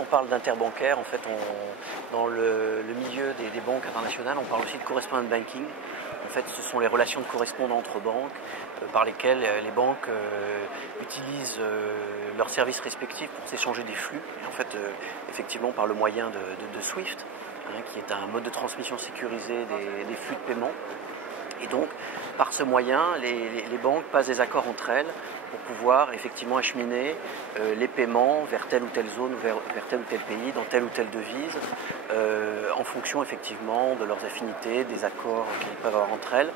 on parle d'interbancaire, en fait, dans le milieu des banques internationales, on parle aussi de correspondent banking. En fait, ce sont les relations de correspondants entre banques par lesquelles les banques utilisent leurs services respectifs pour s'échanger des flux. Et en fait, effectivement, par le moyen de SWIFT, qui est un mode de transmission sécurisé des flux de paiement. Et donc, par ce moyen, les banques passent des accords entre elles pour pouvoir effectivement acheminer les paiements vers telle ou telle zone, vers tel ou tel pays, dans telle ou telle devise, en fonction effectivement de leurs affinités, des accords qu'elles peuvent avoir entre elles.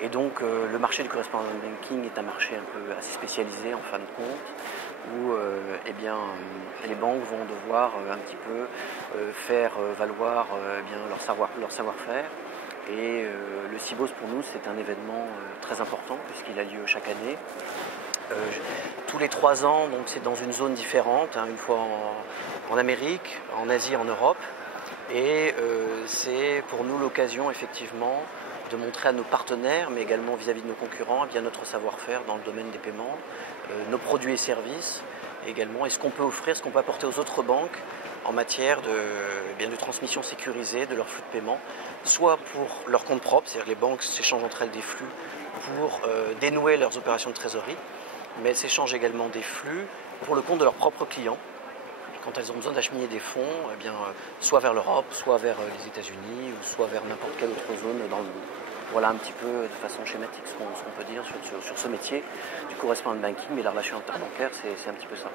Et donc le marché du correspondent banking est un marché un peu assez spécialisé en fin de compte, où les banques vont devoir un petit peu faire valoir leur savoir-faire. Et le CIBOS pour nous c'est un événement très important puisqu'il a lieu chaque année. Tous les 3 ans, donc c'est dans une zone différente, une fois en Amérique, en Asie, en Europe. Et c'est pour nous l'occasion effectivement de montrer à nos partenaires, mais également vis-à-vis de nos concurrents, bien notre savoir-faire dans le domaine des paiements, nos produits et services également, et ce qu'on peut offrir, ce qu'on peut apporter aux autres banques en matière de transmission sécurisée de leurs flux de paiement, soit pour leur compte propre, c'est-à-dire les banques s'échangent entre elles des flux pour dénouer leurs opérations de trésorerie, mais elles s'échangent également des flux pour le compte de leurs propres clients, quand elles ont besoin d'acheminer des fonds, soit vers l'Europe, soit vers les États-Unis, ou soit vers n'importe quelle autre zone dans le monde. Voilà un petit peu de façon schématique ce qu'on peut dire sur ce métier du correspondent banking, mais la relation interbancaire, c'est un petit peu ça.